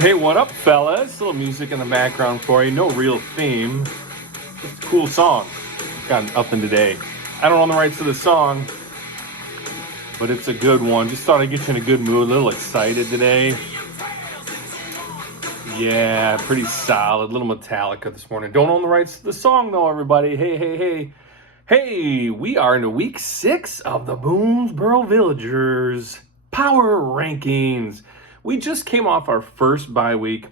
Hey, what up, fellas? A little music in the background for you. No real theme. Just a cool song. Got nothing today. I don't own the rights to the song, but it's a good one. Just thought I'd get you in a good mood. A little excited today. Yeah, pretty solid. A little Metallica this morning. Don't own the rights to the song, though, everybody. Hey. Hey, we are into week 6 of the Boonesboro Villagers Power Rankings. We just came off our first bye week.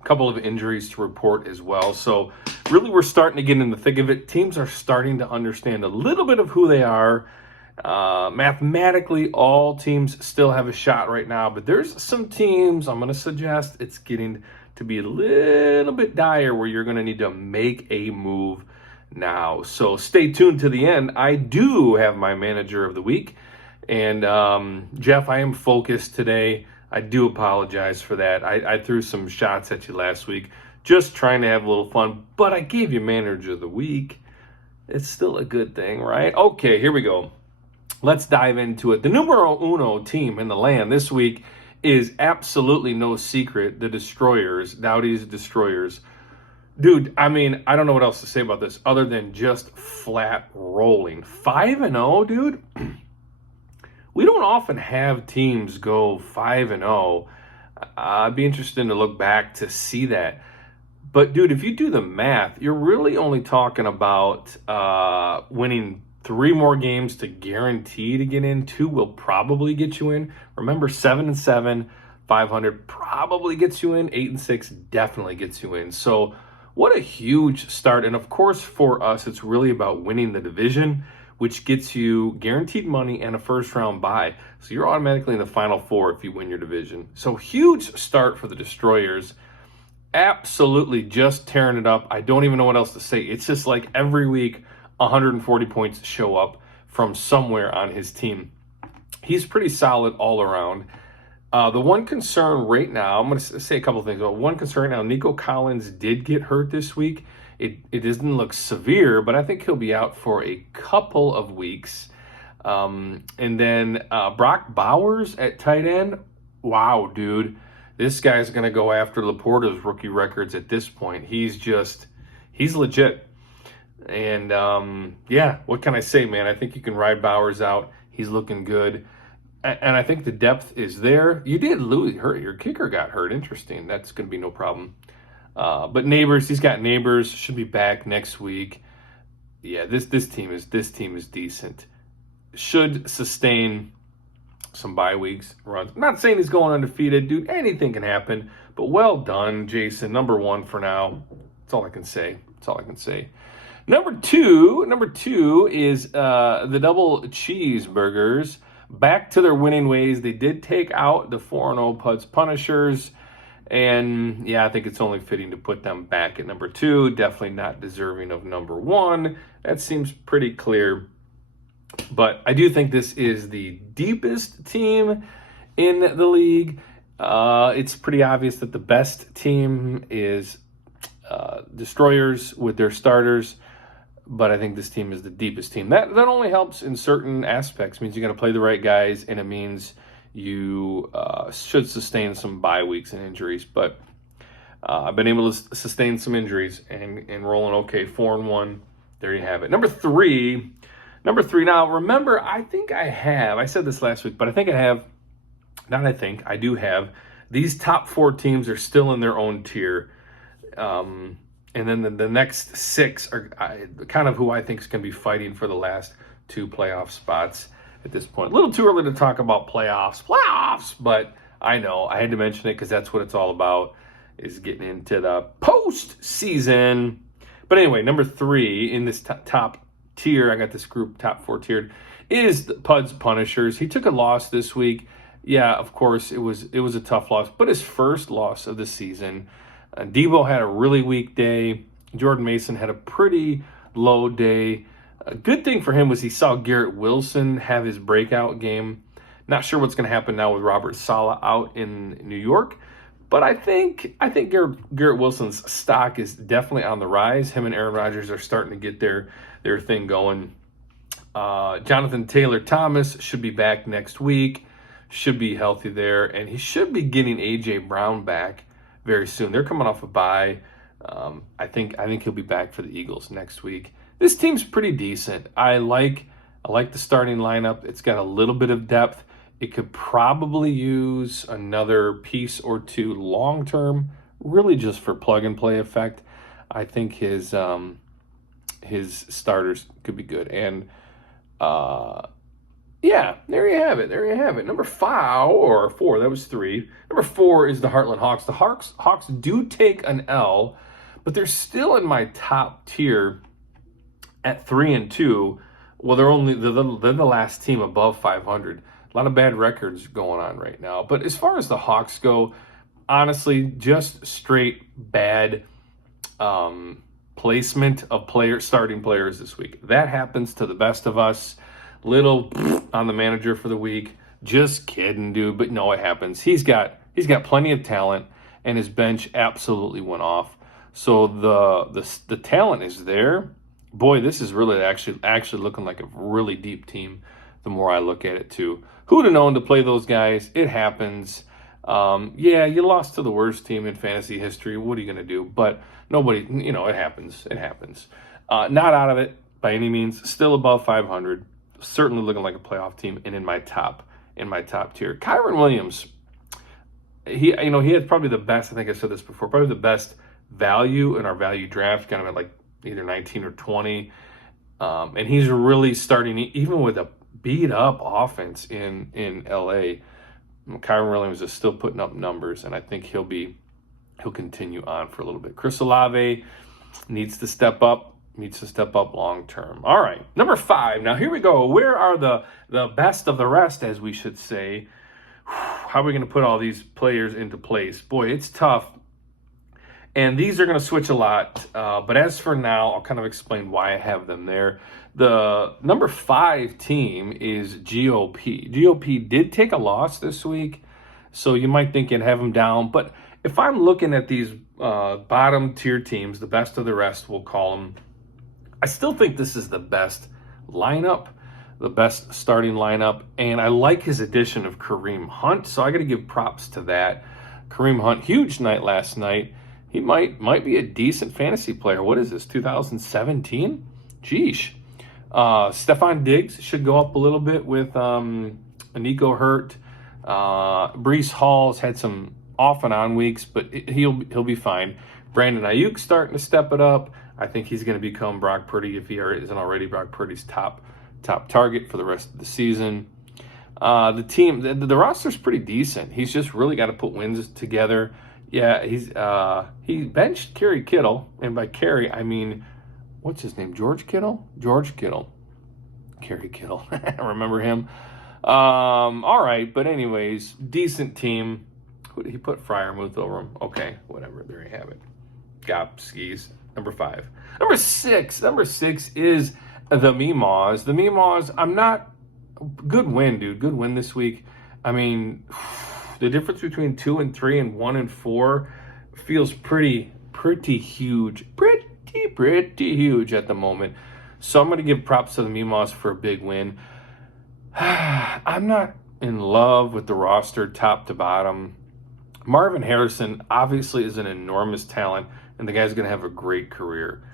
A couple of injuries to report as well. So really we're starting to get in the thick of it. Teams are starting to understand a little bit of who they are. Mathematically, all teams still have a shot right now, but there's some teams I'm going to suggest it's getting to be a little bit dire where you're going to need to make a move now. So stay tuned to the end. I do have my manager of the week, and Jeff, I am focused today. I do apologize for that. I threw some shots at you last week, just trying to have a little fun, but I gave you manager of the week. It's still a good thing, right? Okay, here we go. Let's dive into it. The numero uno team in the land this week is absolutely no secret. The Destroyers, Dowdy's Destroyers. Dude, I mean, I don't know what else to say about this other than just flat rolling. 5-0, dude. We don't often have teams go 5-0. I'd be interested to look back to see that. But, dude, if you do the math, you're really only talking about winning 3 more games to guarantee to get in. 2 will probably get you in. Remember, 7-7, 500 probably gets you in. 8-6 definitely gets you in. So what a huge start. And, of course, for us, it's really about winning the division, which gets you guaranteed money and a first-round bye. So you're automatically in the Final Four if you win your division. So huge start for the Destroyers. Absolutely just tearing it up. I don't even know what else to say. It's just like every week 140 points show up from somewhere on his team. He's pretty solid all around. The one concern right now, I'm going to say a couple of things. But one concern right now, Nico Collins did get hurt this week. It doesn't look severe, but I think he'll be out for a couple of weeks. And then Brock Bowers at tight end. Wow, dude. This guy's going to go after Laporta's rookie records at this point. He's legit. And, yeah, what can I say, man? I think you can ride Bowers out. He's looking good. And I think the depth is there. You did lose. Your kicker got hurt. Interesting. That's going to be no problem. But Neighbors, he's got Neighbors. Should be back next week. Yeah, this team is decent. Should sustain some bye weeks runs. I'm not saying he's going undefeated, dude. Anything can happen. But well done, Jason. Number 1 for now. That's all I can say. Number two is the double cheeseburgers. Back to their winning ways. They did take out the 4-0 Puds Punishers. And, yeah, I think it's only fitting to put them back at number 2. Definitely not deserving of number 1. That seems pretty clear. But I do think this is the deepest team in the league. It's pretty obvious that the best team is Destroyers with their starters. But I think this team is the deepest team. That only helps in certain aspects. It means you got to play the right guys, and it means you should sustain some bye weeks and injuries. But I've been able to sustain some injuries and rolling okay. 4-1. There you have it. Number three. Now, remember, I said this last week, but I do have, these top 4 teams are still in their own tier. And then the next 6 are kind of who I think is going to be fighting for the last 2 playoff spots at this point. A little too early to talk about playoffs, but I know I had to mention it because that's what it's all about, is getting into the postseason. But anyway, number 3 in this top tier, I got this group top 4 tiered, is the Puds Punishers. He took a loss this week. Yeah, of course, it was a tough loss, but his first loss of the season. Debo had a really weak day. Jordan Mason had a pretty low day. A good thing for him was he saw Garrett Wilson have his breakout game. Not sure what's going to happen now with Robert Saleh out in New York, but I think Garrett Wilson's stock is definitely on the rise. Him and Aaron Rodgers are starting to get their thing going. Jonathan Taylor Thomas should be back next week. Should be healthy there, and he should be getting A.J. Brown back very soon. They're coming off a bye. I think he'll be back for the Eagles next week. This team's pretty decent. I like the starting lineup. It's got a little bit of depth. It could probably use another piece or two long term, really just for plug and play effect. I think his starters could be good. And yeah, there you have it. There you have it. Number 5 or 4, that was 3. Number 4 is the Heartland Hawks. The Hawks do take an L, but they're still in my top tier at 3-2. Well, they're the last team above 500. A lot of bad records going on right now. But as far as the Hawks go, honestly, just straight bad placement of starting players this week. That happens to the best of us. Little on the manager for the week. Just kidding, dude. But no, it happens. He's got plenty of talent, and his bench absolutely went off. So the talent is there. Boy, this is really actually looking like a really deep team. The more I look at it, too. Who'd have known to play those guys? It happens. Yeah, you lost to the worst team in fantasy history. What are you going to do? But nobody, it happens. It happens. Not out of it by any means. Still above 500. Certainly looking like a playoff team, and in my top tier. Kyren Williams, he had probably the best, I think I said this before, probably the best value in our value draft, kind of at like either 19 or 20. And he's really starting, even with a beat up offense in LA. Kyren Williams is still putting up numbers, and I think he'll continue on for a little bit. Chris Olave needs to step up long term. All right, number 5. Now here we go. Where are the best of the rest, as we should say? How are we going to put all these players into place? Boy, it's tough. And these are going to switch a lot. But as for now, I'll kind of explain why I have them there. The number 5 team is GOP. GOP did take a loss this week, so you might think you'd have them down. But if I'm looking at these bottom tier teams, the best of the rest, we'll call them, I still think this is the best lineup, the best starting lineup, and I like his addition of Kareem Hunt, so I got to give props to that. Kareem Hunt, huge night last night. He might be a decent fantasy player. What is this, 2017? Geesh. Stephon Diggs should go up a little bit with Nico Hurt. Breece Hall's had some off and on weeks, but he'll be fine. Brandon Ayuk starting to step it up. I think he's going to become Brock Purdy, if he isn't already Brock Purdy's top target for the rest of the season. The team, the roster's pretty decent. He's just really got to put wins together. Yeah, he benched Kerry Kittle, and by Kerry I mean, what's his name? George Kittle. Kerry Kittle. I remember him. All right, but anyways, decent team. Who did he put? Freiermuth over him. Okay, whatever. There you have it. Gopskis. Number 5. Number 6. Number 6 is the Meemaws. The Meemaws, good win, dude. Good win this week. I mean, the difference between 2-3 and 1-4 feels pretty huge. Pretty huge at the moment. So I'm going to give props to the Meemaws for a big win. I'm not in love with the roster top to bottom. Marvin Harrison obviously is an enormous talent, and the guy's going to have a great career.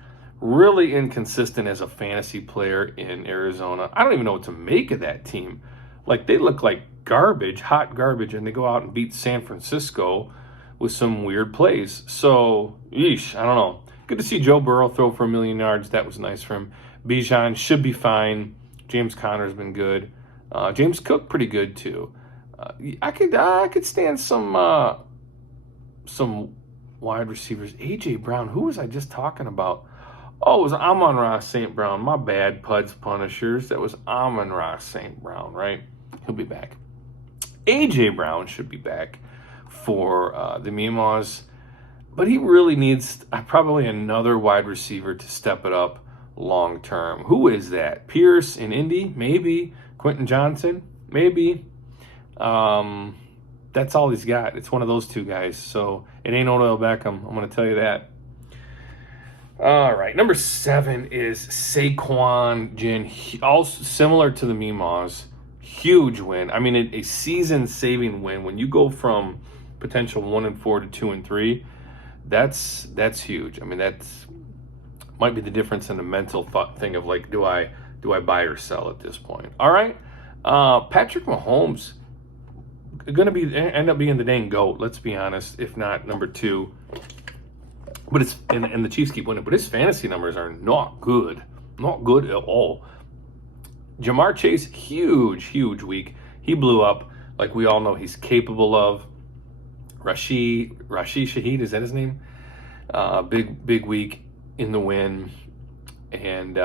Really inconsistent as a fantasy player in Arizona. I don't even know what to make of that team. Like, they look like garbage, hot garbage, and they go out and beat San Francisco with some weird plays. So, yeesh, I don't know. Good to see Joe Burrow throw for 1 million yards. That was nice for him. Bijan should be fine. James Conner's been good. James Cook pretty good too. I could stand some wide receivers. A.J. Brown, who was I just talking about? Oh, it was Amon-Ra St. Brown. My bad, Puds Punishers. That was Amon-Ra St. Brown, right? He'll be back. A.J. Brown should be back for the Meemaws. But he really needs probably another wide receiver to step it up long term. Who is that? Pierce in Indy? Maybe. Quentin Johnson? Maybe. That's all he's got. It's one of those two guys. So it ain't Odell Beckham. I'm going to tell you that. All right. Number 7 is Saquon Jin. Also similar to the Meemaws. Huge win. I mean, a season-saving win. When you go from potential 1-4 to 2-3. That's huge. I mean, that's might be the difference in the mental thing of like, do I buy or sell at this point? All right, Patrick Mahomes going to end up being the dang GOAT. Let's be honest, if not number 2. But it's and the Chiefs keep winning, but his fantasy numbers are not good at all. Jamar Chase, huge week. He blew up like we all know he's capable of. Rashid Shaheed, is that his name? Big week in the win. And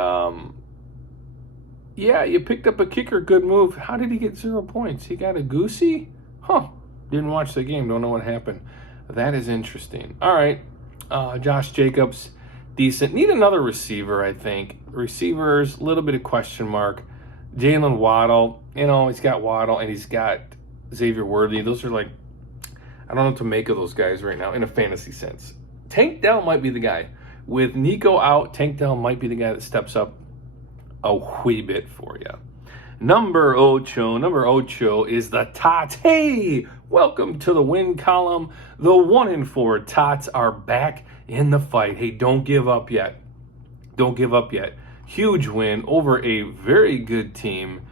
yeah, you picked up a kicker, good move. How did he get 0 points? He got a goosey? Huh. Didn't watch the game, don't know what happened. That is interesting. All right. Josh Jacobs, decent. Need another receiver, I think. Receivers, a little bit of question mark. Jalen Waddle, he's got Waddle and he's got Xavier Worthy. Those are like, I don't know what to make of those guys right now in a fantasy sense. Tank Dell might be the guy. With Nico out, Tank Dell might be the guy that steps up a wee bit for you. Number ocho is the Tots. Hey, welcome to the win column. The 1-4 Tots are back in the fight. Hey, don't give up yet. Huge win over a very good team.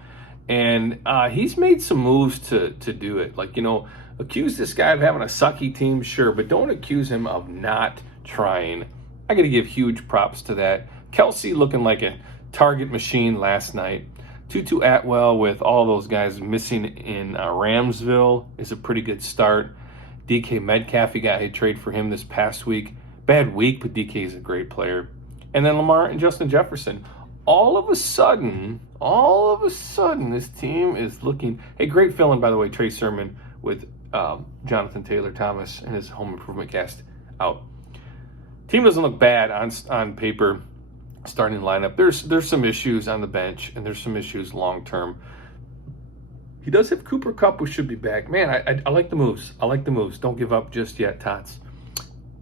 And he's made some moves to do it. Like, accuse this guy of having a sucky team, sure, but don't accuse him of not trying. I got to give huge props to that. Kelsey looking like a target machine last night. Tutu Atwell with all those guys missing in Ramsville is a pretty good start. DK Metcalf, you got a trade for him this past week. Bad week, but DK is a great player. And then Lamar and Justin Jefferson. All of a sudden, this team is looking... Hey, great fill-in, by the way, Trey Sermon with Jonathan Taylor Thomas and his home improvement cast out. Team doesn't look bad on paper. Starting lineup. There's some issues on the bench, and there's some issues long term. He does have Cooper Kupp, who should be back. Man, I like the moves. Don't give up just yet, Tots.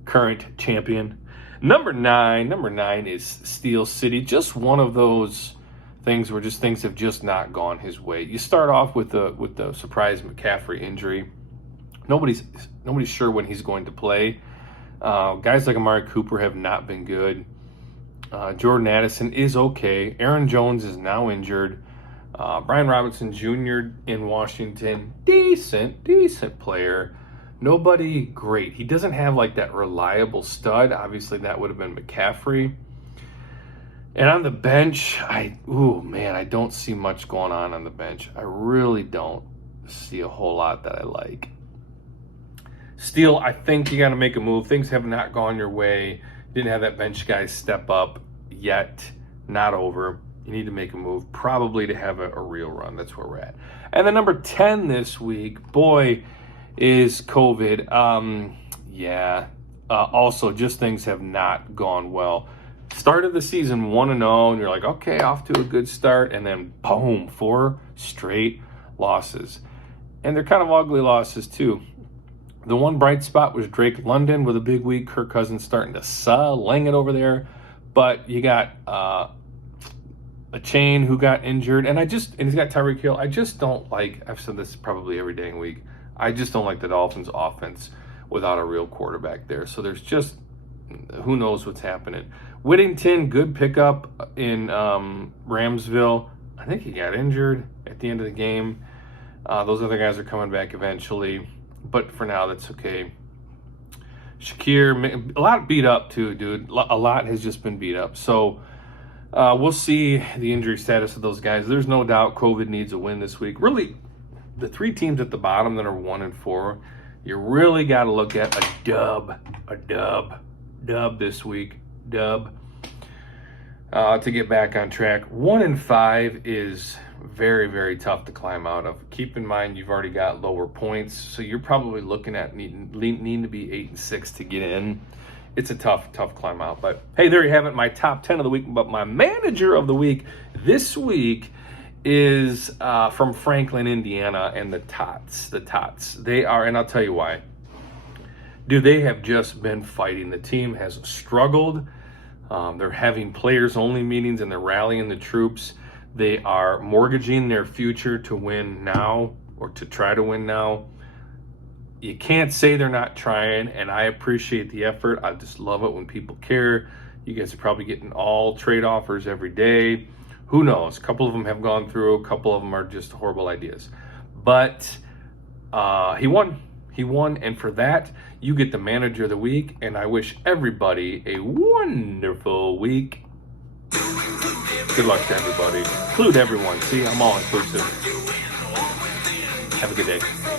Current champion. Number nine is Steel City. Just one of those things where just things have just not gone his way. You start off with the surprise McCaffrey injury. Nobody's sure when he's going to play. Guys like Amari Cooper have not been good. Jordan Addison is okay. Aaron Jones is now injured. Brian Robinson Jr. in Washington, decent player. Nobody great. He doesn't have like that reliable stud. Obviously, that would have been McCaffrey. And on the bench, I don't see much going on the bench. I really don't see a whole lot that I like. Steele, I think you got to make a move. Things have not gone your way. Didn't have that bench guy step up yet. Not over. You need to make a move, probably to have a real run. That's where we're at. And then number 10 this week, boy, is COVID. Also, just things have not gone well. Start of the season 1-0, and you're like, okay, off to a good start. And then, boom, 4 straight losses. And they're kind of ugly losses, too. The one bright spot was Drake London with a big week. Kirk Cousins starting to sling it over there. But you got a Chain who got injured. And he's got Tyreek Hill. I just don't like, I've said this probably every dang week, I just don't like the Dolphins offense without a real quarterback there. So there's just, who knows what's happening. Whittington, good pickup in Ramsville. I think he got injured at the end of the game. Those other guys are coming back eventually. But for now, that's okay. Shakir, a lot beat up too, dude. A lot has just been beat up. So we'll see the injury status of those guys. There's no doubt COVID needs a win this week. Really, the 3 teams at the bottom that are 1-4, you really got to look at a dub this week. To get back on track. 1-5 is very, very tough to climb out of. Keep in mind you've already got lower points, so you're probably looking at needing to be 8-6 to get in. It's a tough climb out. But hey, there you have it, my top 10 of the week. But my manager of the week this week is from Franklin, Indiana, and the Tots. They are, and I'll tell you why. Dude, they have just been fighting. The team has struggled. They're having players-only meetings, and they're rallying the troops. They are mortgaging their future to win now, or to try to win now. you can't say they're not trying, and I appreciate the effort. I just love it when people care. You guys are probably getting all trade offers every day. Who knows? A couple of them have gone through. A couple of them are just horrible ideas. But he won. He won, and for that, you get the Manager of the Week, and I wish everybody a wonderful week. Good luck to everybody. Include everyone. See, I'm all inclusive. Have a good day.